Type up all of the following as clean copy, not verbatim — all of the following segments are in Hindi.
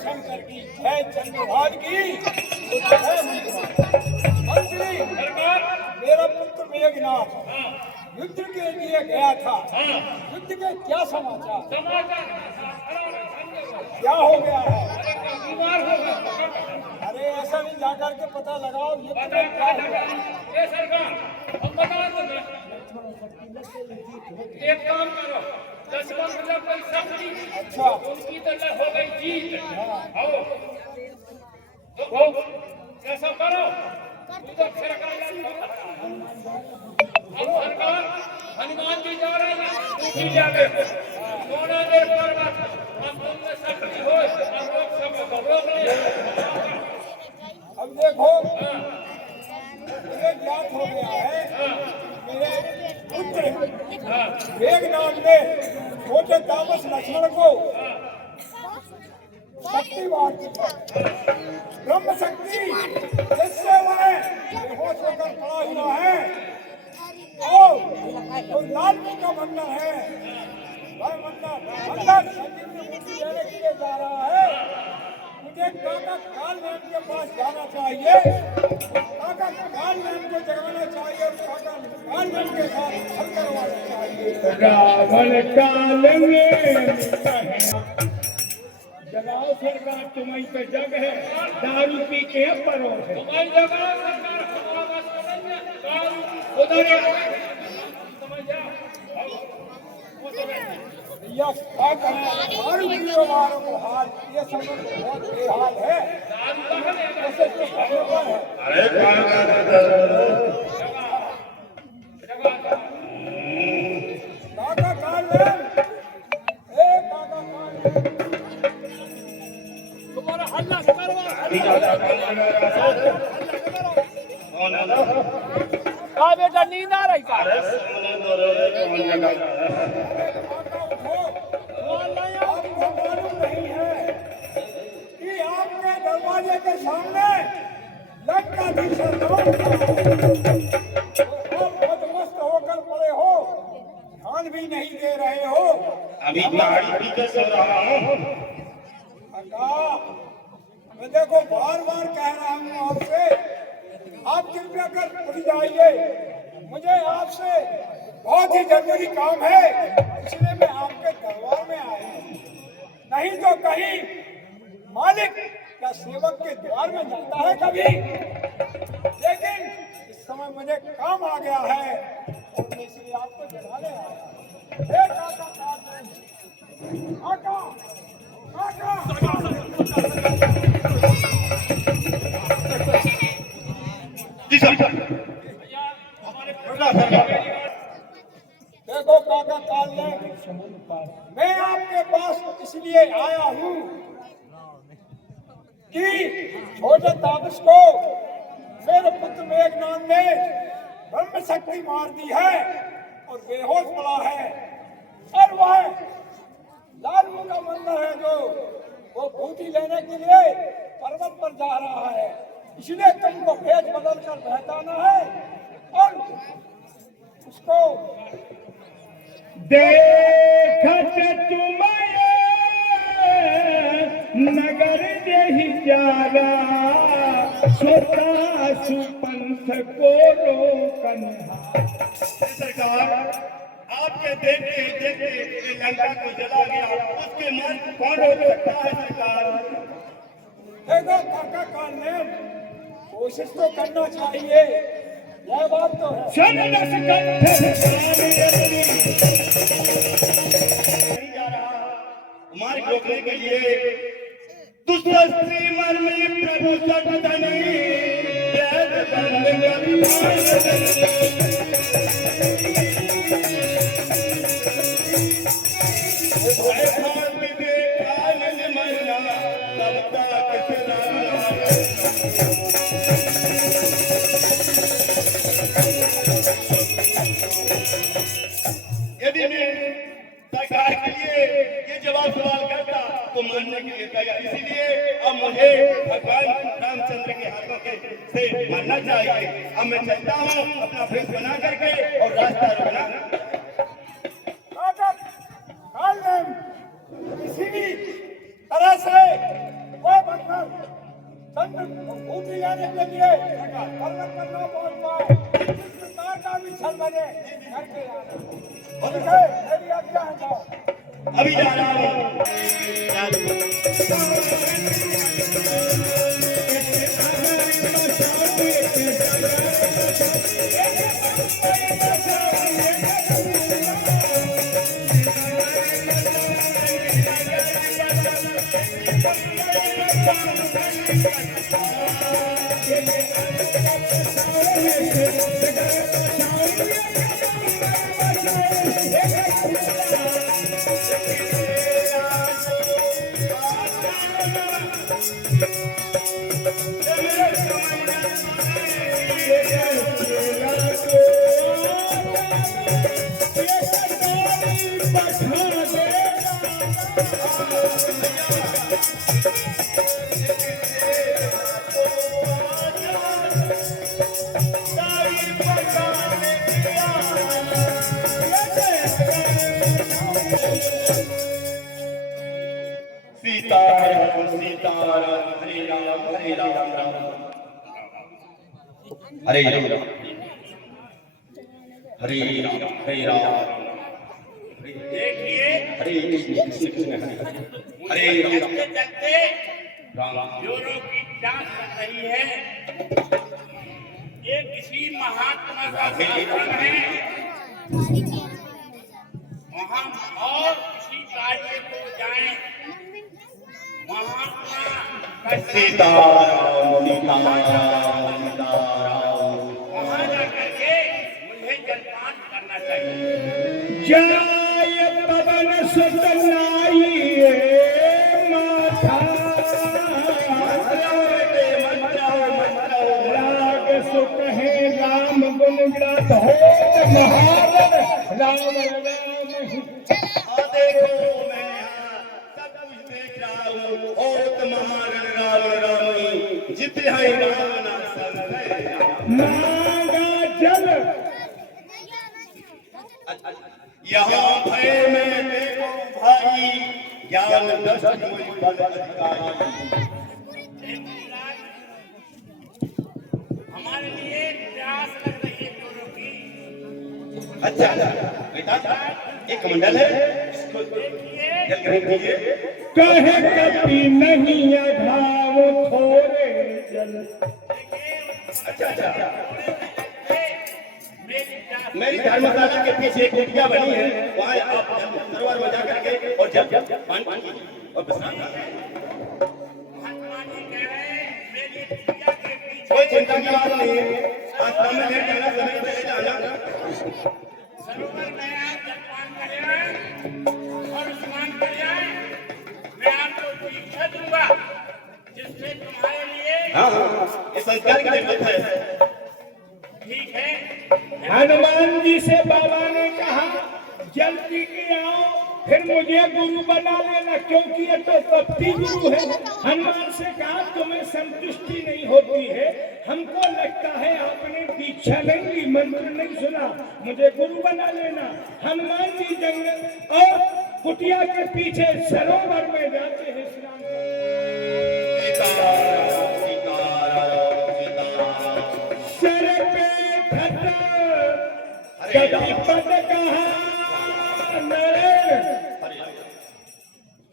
शंकर की जय, चंद्रभाग की मंत्री। मेरा पुत्र मेघनाथ युद्ध के लिए गया था। युद्ध के क्या समाचार? क्या हो गया है? बीमार हो गया। अरे ऐसा नहीं, जाकर के पता लगाओ युद्ध में क्या हुआ। ये सरकार हम बता दो। एक काम करो, लक्ष्मण जब कोई शक्ति अच्छा उनकी तो हो गई जीत। आओ तो कैसा करो तो सरकार हनुमान जी जा रहे हैं जी जाके सोना देव पर्वत हम तुमने शक्ति हो हम लोग सब रोक ले। अब देखो मुझे ज्ञात हो गया है मेरे पुत्र मेघनाथ ने छोटे तामस लक्ष्मण को शक्ति ब्रह्म शक्ति जिससे वह बेहोश होकर पड़ा हुआ है। तो लाल जी का मंदिर है, वह मंदिर संजीवनी मूर्ति लेने के लिए जा रहा है। मुझे काका काल नाम के पास जाना चाहिए, काका काल नाम को जगाना चाहिए, काका काल नाम के साथ हल करवाना चाहिए। रावण काल में जगाओ सरकार, तुम्हारी पे जग है, दारू पी के परो है। तुम्हारी जगह सरकार उधर समझ जा। यह क्या करें, दारू पीने वालों को हाल ये समझ बहुत बेहाल है। ऐसे तो कहने पर है। अरे काका काल नाम, ए काका काल नाम, तुम्हारा हल्ला करवा का बेटा नींद आ रही का? आपको मालूम नहीं है कि आपके दरवाजे के सामने लंकाधीशर मस्त होकर पड़े हो, ध्यान भी नहीं दे रहे हो। अभी पहाड़ी पीछे सो रहा हूँ। मैं देखो बार बार कह रहा हूँ आपसे, आप कृपया कर उठ जाइए। मुझे आपसे बहुत ही जरूरी काम है, इसलिए मैं आपके दरबार में आया हूँ। नहीं तो कहीं मालिक या सेवक के द्वार में जाता है कभी, लेकिन इस समय मुझे काम आ गया है और मैं इसलिए आपको जगाने आया हूँ। हे काका काका देखो काका काल ने, मैं आपके पास इसलिए आया हूँ कि छोटे तापस को मेरे पुत्र मेघनाथ ने ब्रह्म शक्ति मार दी है और बेहोश पड़ा है। और वह लालू का मंदिर है जो वो बूटी लेने के लिए पर्वत पर जा रहा है, इसलिए तुमको भेज बदल कर बहकाना है और उसको देखत तुम्हारे नगर जही जारा, स्वता सुपंथ को रोकन। सरकार आपके देखते देखते लंका को जला गया, उसके मन को कौन रोक सकता है सरकार? देखो काका काल ने कोशिश तो करना चाहिए, यह बात तो है। नहीं जा रहा मार्ग रोकने के लिए दुष्टी मन में प्रभु सटनी यदि मैं सरकार के लिए ये जवाब सवाल करता तो मानने के लिए तैयार, इसीलिए अब मुझे भगवान रामचंद्र के हाथों के से मानना चाहिए। अब मैं चलता हूँ अपना भेष बना करके और रास्ता रोकना करके आना। ठीक है, मेरी आज्ञा है, जाओ। अभी जा रहा हूँ। सीताराम सीताराम हरे राम राम हरे राम हरे राम हरे राम। देखिए हरे कृष्ण कृष्ण हरे चलते राम चलते राम। जोरों की जांच कर रही है। ये किसी महात्मा का आश्रम है, वहाँ और किसी कार्य को जाएं, महात्मा का सीताराम सीताराम सीताराम। वहाँ जा करके मुझे जलपान करना चाहिए। जय पवन सुत नाई माथा, राग सुख है राम गुण गात हो महावन राम राम ही। देखो मैं यहाँ सब कुछ देख रहा हूँ। और महान राम राम जित है रावण संग मांगा जल यहाँ भय में देखो भाई ज्ञान दृष्टि कोई बल अधिकारी। हमारे लिए प्यास लग रही है जोरों की। अच्छा बेटा एक मंडल है, इसको जल ग्रहण कीजिए। कहे कभी नहीं अघाव थोड़े जल। अच्छा अच्छा। मेरी प्यास मेरी धर्मशाला के पीछे एक कुटिया बनी है, वहाँ आप सरोवर में जा करके और जब पानी कीजिए और विश्राम कीजिए। महात्मा जी कह रहे हैं मेरी प्रिया के पीछे कोई चिंता की बात नहीं है। आज शाम में लेट जाना, सवेरे चले जाना। सरोवर में आप जलपान कर आए और स्नान कर आए। मैं आपको दीक्षा दूंगा जिससे तुम्हारे लिए हाँ हाँ, इस संस्कार की जरूरत है। ठीक है। हनुमान जी से बाबा ने कहा जल्दी के आओ, फिर मुझे गुरु बना लेना, क्योंकि ये तो कपटी गुरु है। हनुमान से कहा तुम्हें संतुष्टि नहीं होती है, हमको लगता है आपने दीक्षा नहीं ली, मंत्र नहीं सुना, मुझे गुरु बना लेना। हनुमान जी जंगल और कुटिया के पीछे सरोवर में जाते हैं स्नान करने। सीताराम सीताराम सीताराम। सर पे कपिपद कहा नारायण,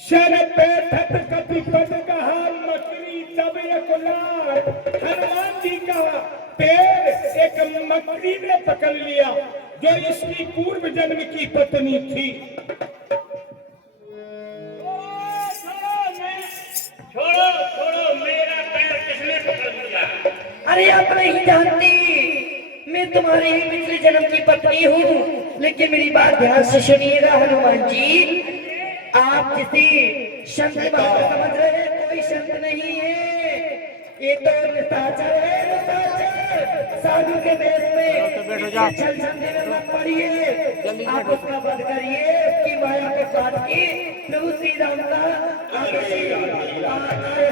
शर पे ठत कपिपद कहा मकड़ी तब एक लार। हनुमान जी का पैर एक मकड़ी ने पकड़ लिया जो इसकी पूर्व जन्म की पत्नी थी। छोड़ो छोड़ो, मेरा पैर किसने पकड़ लिया? अरे आप नहीं जानती, मैं तुम्हारी ही पिछले जन्म की पत्नी हूँ। लेकिन मेरी बात ध्यान से सुनिएगा हनुमान जी, आप किसी संत की बात को समझ रहे हैं, कोई संत नहीं है, ये तो निशाचर है। निशाचर साधु के वेश में छल छंदे में मत पड़िए, आप उसका वध करिए, उसकी माया को काट के प्रभु श्री राम का कार्य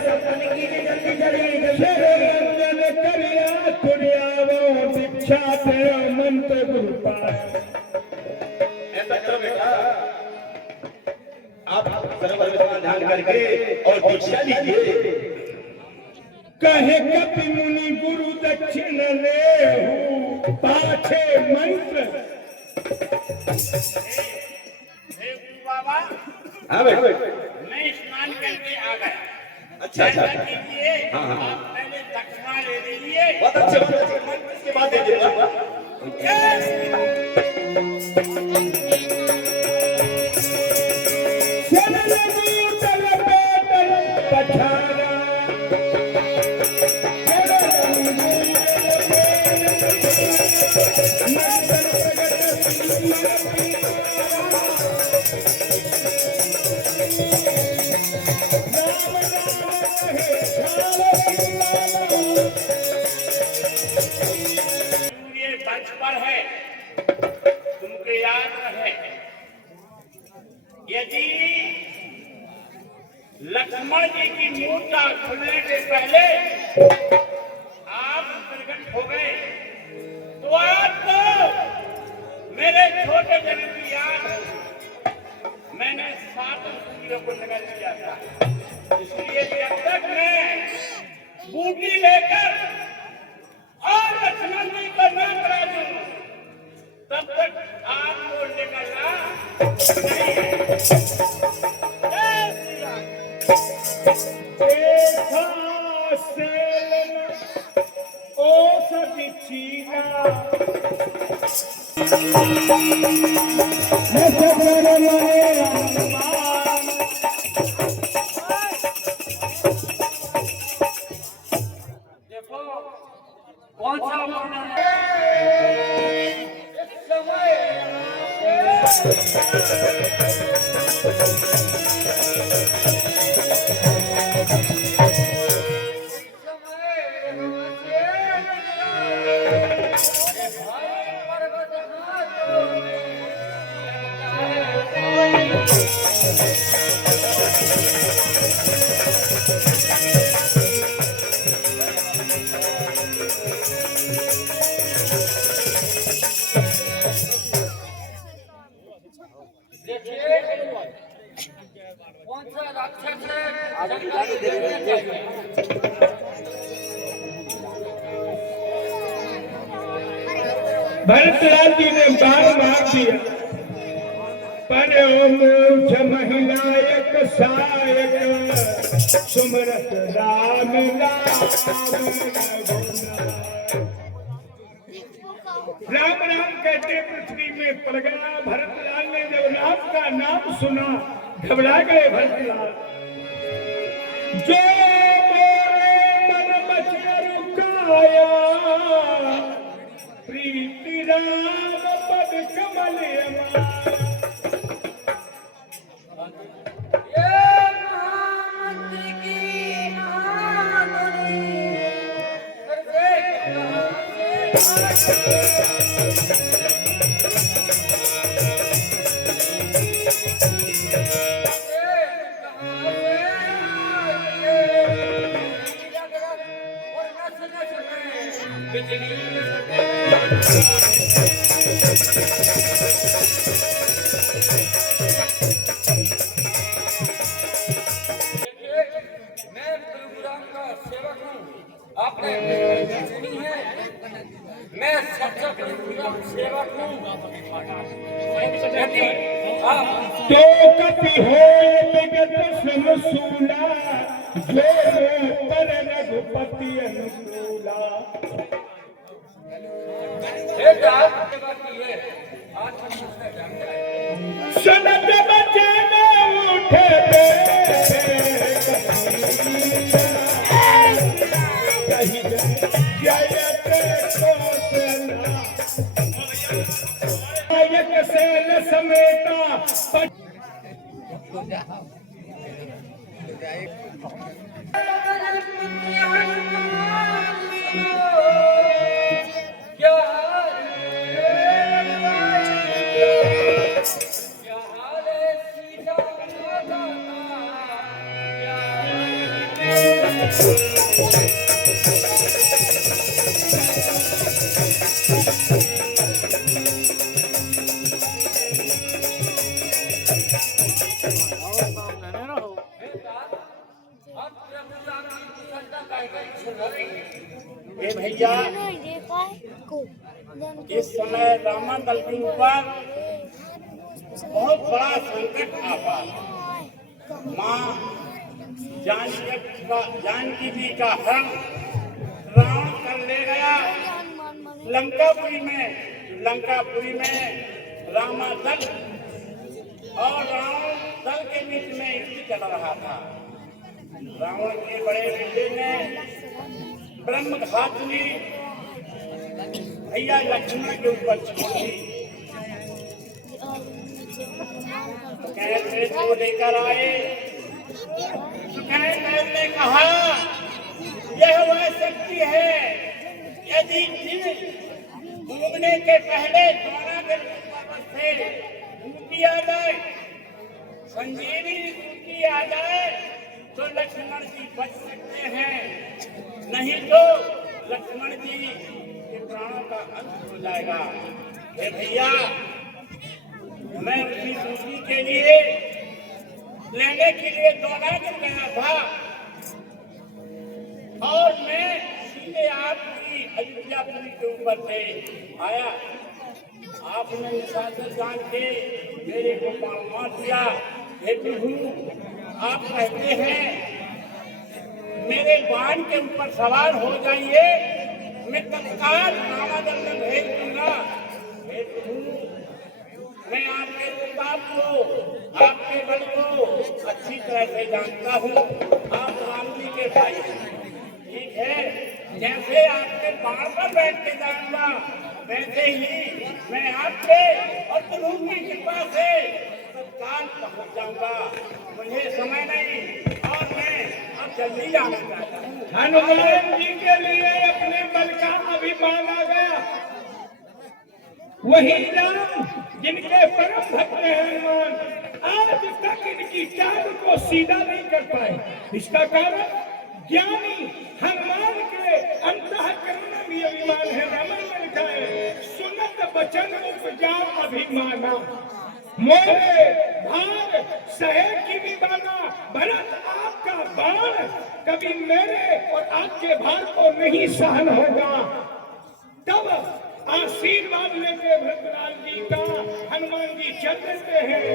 संपन्न कीजिए। जल्दी चलिए जल्दी करिया कुरियावो दीक्षा तेरा मंत्र गुरु पाए। ऐसा करो बेटा, आप सरोवर में ध्यान करके और दीक्षा लीजिए। कहे कपि मुनि गुरु दक्षिण ले पाछे मंत्र देवगुरु बाबा, हाँ भाई, मैं स्नान करके आ गया। अच्छा अच्छा, ऐसा कीजिए, हाँ, हाँ। आप पहले दक्षिणा ले लीजिए। बहुत अच्छे, इसके बाद दे दीजिएगा। जय श्री राम। ये मंच पर है, तुमको याद रहे, यदि लक्ष्मण जी की मूर्छा खुलने से पहले आप प्रकट हो गए तो आपको मेरे छोटे जन्म की याद, मैंने 7 सूर्यों को नगर किया था। इसलिए जब तक मैं बूटी लेकर और लक्ष्मण जी को न करा दूं, तब तक आप बोलने का लाभ नहीं है। जय श्री राम। देखा सेन ओ सदी चीना मैं सबर मने अम्मान देखो कौन सा माना है इस समय कौन सा राक्षस है भरतलाल जी ने बार मार दिया, पर मूछ महिलायक सायक सुमरत राम राम राम कहते पृथ्वी में पड़ गया। भरतलाल ने जब राम का नाम सुना घबरा गए भरतलाल। जो मोरे मन मच रुकाया प्रीति राम पद कमल महामंत्री की मैं प्रभुराम का सेवक हूँ, आपने सुनी है, मैं सच्चा प्रभुराम सेवक हूँ। तो कपि हो विगत समसूला जो पर रघुपति अनुकूला। सनत बचे में उठे जयत सेन समेता ये भैया इस समय रामा दल के ऊपर बहुत बड़ा संकट आ पड़ा। माँ जानकी जी का हरण रावण कर ले गया। लंकापुरी में रामा दल और रावण दल के बीच में युद्ध चल रहा था। रावण के बड़े बेटे ने ब्रह्मघातनी भैया लक्ष्मण के ऊपर छोड़ दी। कैसे को लेकर आए। सुखैर ने कहा यह वह शक्ति है, यदि दिन डूबने के पहले द्रोणा के ऊपर से बूटी आ जाए, संजीवनी बूटी आ जाए तो लक्ष्मण जी बच सकते हैं, नहीं तो लक्ष्मण जी के प्राणों का अंत हो जाएगा। हे भैया, मैं उसी बूटी के लिए लेने के लिए द्रोणागिर गया था और मैं सीधे आपकी अयोध्यापुरी के ऊपर से आया। आपने निशाचर जान के मेरे को बाण मार दिया। हे प्रभु, आप कहते हैं मेरे बाण के ऊपर सवार हो जाइए, मैं तत्काल रामादल में भेज दूंगा। हे प्रभु, मैं आपके प्रताप को, आपके बल को अच्छी तरह से जानता हूँ। आप राम जी के भाई हैं, ठीक है। जैसे आपके बाण पर बैठ के जाऊंगा, वैसे ही मैं आपके और प्रभु की कृपा से तत्काल पहुँच जाऊंगा। मुझे समय नहीं और मैं अब जल्दी जाना चाहता हूँ। हनुमान जी के लिए अपने बल का अभिमान आ गया। वही राम जिनके परम भक्त हैं हनुमान, आज तक इनकी चाल को सीधा नहीं कर पाए। इसका कारण ज्ञानी हनुमान के अंतःकरण में भी अभिमान है। रामायण में लिखा है, सुनत वचन उपजा अभिमाना, मोरे भार सहे की विबाना। भरत, आपका बाण कभी मेरे और आपके भार को नहीं सहन होगा। तब आशीर्वाद लेके भरतलाल जी का हनुमान जी चल देते हैं।